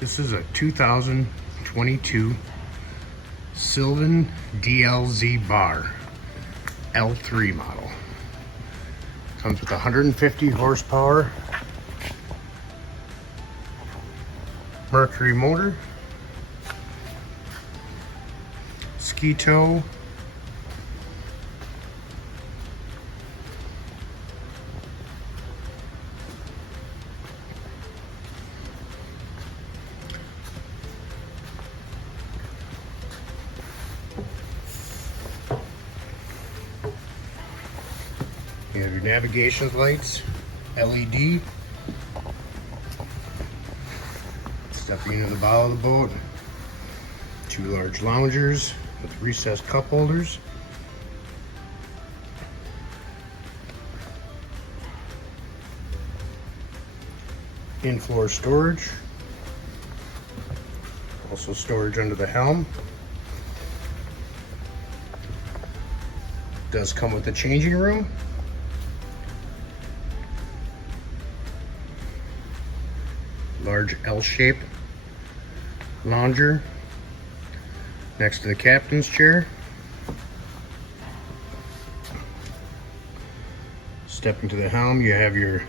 This is a 2022 Sylvan DLZ bar, L3 model. Comes with 150 horsepower Mercury motor, ski tow, you have your navigation lights, LED. Stepping into the bow of the boat, two large loungers with recessed cup holders. In-floor storage. Also storage under the helm. Does come with a changing room. Large L-shaped lounger next to the captain's chair. Step into the helm, you have your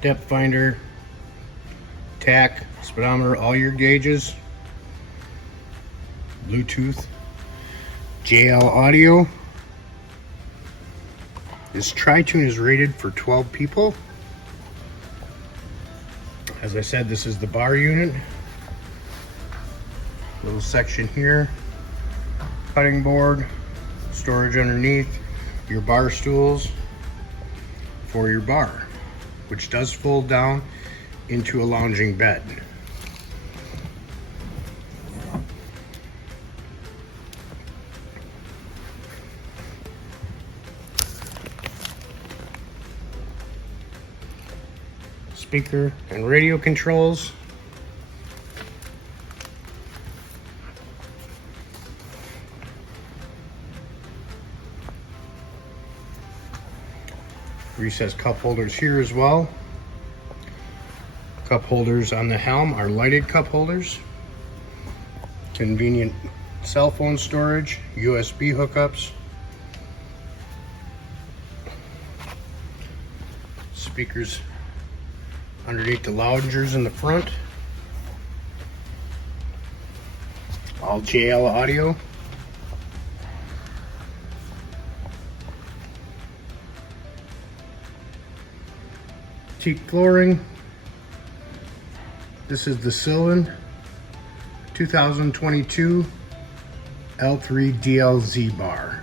depth finder, tack, speedometer, all your gauges, Bluetooth, JL audio. This Tri-Toon is rated for 12 people. As I said, this is the bar unit. Little section here, cutting board, storage underneath, your bar stools for your bar, which does fold down into a lounging bed. Speaker and radio controls. Recessed cup holders here as well. Cup holders on the helm are lighted cup holders. Convenient cell phone storage, USB hookups. Speakers underneath the loungers in the front. All JL audio. Teak flooring. This is the Sylvan 2022 L3 DLZ bar.